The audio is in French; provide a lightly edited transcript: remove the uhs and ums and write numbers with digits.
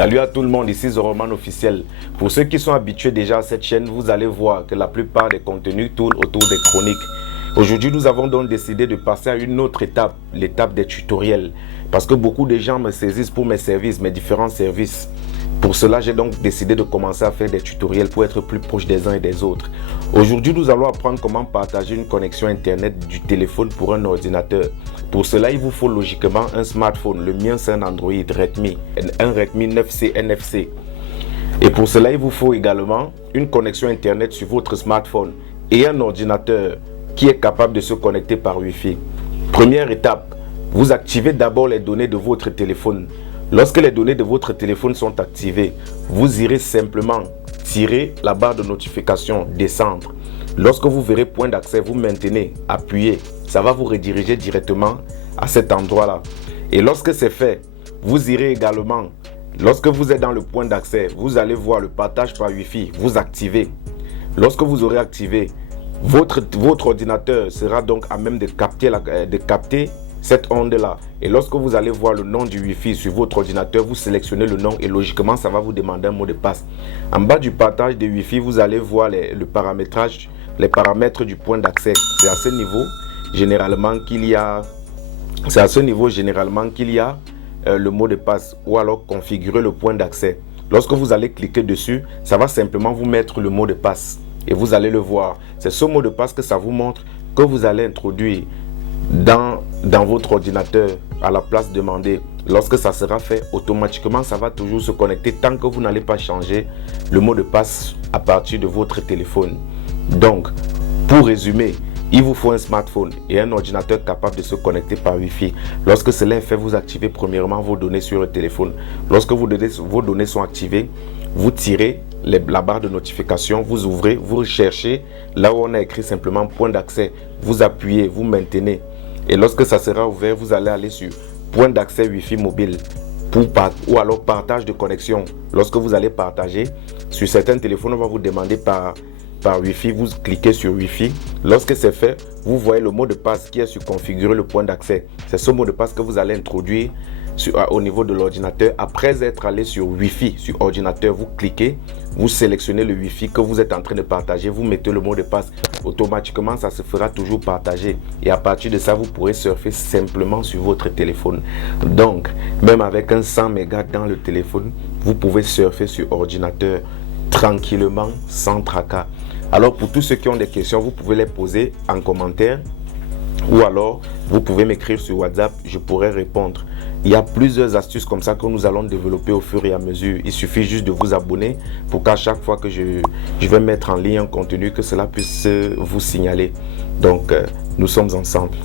Salut à tout le monde, ici Zoroman officiel. Pour ceux qui sont habitués déjà à cette chaîne, vous allez voir que la plupart des contenus tournent autour des chroniques. Aujourd'hui, nous avons donc décidé de passer à une autre étape, l'étape des tutoriels. Parce que beaucoup de gens me saisissent pour mes services, mes différents services. Pour cela, j'ai donc décidé de commencer à faire des tutoriels pour être plus proche des uns et des autres. Aujourd'hui, nous allons apprendre comment partager une connexion internet du téléphone pour un ordinateur. Pour cela, il vous faut logiquement un smartphone. Le mien, c'est un Android Redmi, un Redmi 9C NFC. Et pour cela, il vous faut également une connexion internet sur votre smartphone et un ordinateur qui est capable de se connecter par Wi-Fi. Première étape, vous activez d'abord les données de votre téléphone. Lorsque les données de votre téléphone sont activées, vous irez simplement tirer la barre de notification, descendre. Lorsque vous verrez point d'accès, vous maintenez, appuyez. Ça va vous rediriger directement à cet endroit-là. Et lorsque c'est fait, vous irez également, lorsque vous êtes dans le point d'accès, vous allez voir le partage par Wi-Fi, vous activez. Lorsque vous aurez activé, votre ordinateur sera donc à même de capter cette onde-là. Et lorsque vous allez voir le nom du Wi-Fi sur votre ordinateur, vous sélectionnez le nom et logiquement, ça va vous demander un mot de passe. En bas du partage de Wi-Fi, vous allez voir le paramétrage, les paramètres du point d'accès. C'est à ce niveau généralement qu'il y a le mot de passe ou alors configurer le point d'accès. Lorsque vous allez cliquer dessus, ça va simplement vous mettre le mot de passe et vous allez le voir. C'est ce mot de passe que ça vous montre que vous allez introduire dans votre ordinateur à la place demandée. Lorsque ça sera fait, automatiquement ça va toujours se connecter tant que vous n'allez pas changer le mot de passe à partir de votre téléphone. Donc, pour résumer, il vous faut un smartphone et un ordinateur capable de se connecter par Wi-Fi. Lorsque cela est fait, vous activez premièrement vos données sur le téléphone. Lorsque vos données sont activées, vous tirez la barre de notification, vous ouvrez, vous recherchez là où on a écrit simplement point d'accès. Vous appuyez, vous maintenez. Et lorsque ça sera ouvert, vous allez aller sur point d'accès Wi-Fi mobile ou alors partage de connexion. Lorsque vous allez partager, sur certains téléphones, on va vous demander par Wi-Fi, vous cliquez sur Wi-Fi. Lorsque c'est fait, vous voyez le mot de passe qui est sur configurer le point d'accès. C'est ce mot de passe que vous allez introduire au niveau de l'ordinateur. Après être allé sur Wi-Fi, sur ordinateur, vous cliquez, vous sélectionnez le Wi-Fi que vous êtes en train de partager, vous mettez le mot de passe. Automatiquement, ça se fera toujours partager. Et à partir de ça, vous pourrez surfer simplement sur votre téléphone. Donc, même avec un 100 mégas dans le téléphone, vous pouvez surfer sur ordinateur tranquillement, sans tracas. Alors pour tous ceux qui ont des questions, vous pouvez les poser en commentaire ou alors vous pouvez m'écrire sur WhatsApp, je pourrai répondre. Il y a plusieurs astuces comme ça que nous allons développer au fur et à mesure. Il suffit juste de vous abonner pour qu'à chaque fois que je vais mettre en ligne un contenu, que cela puisse vous signaler. Donc nous sommes ensemble.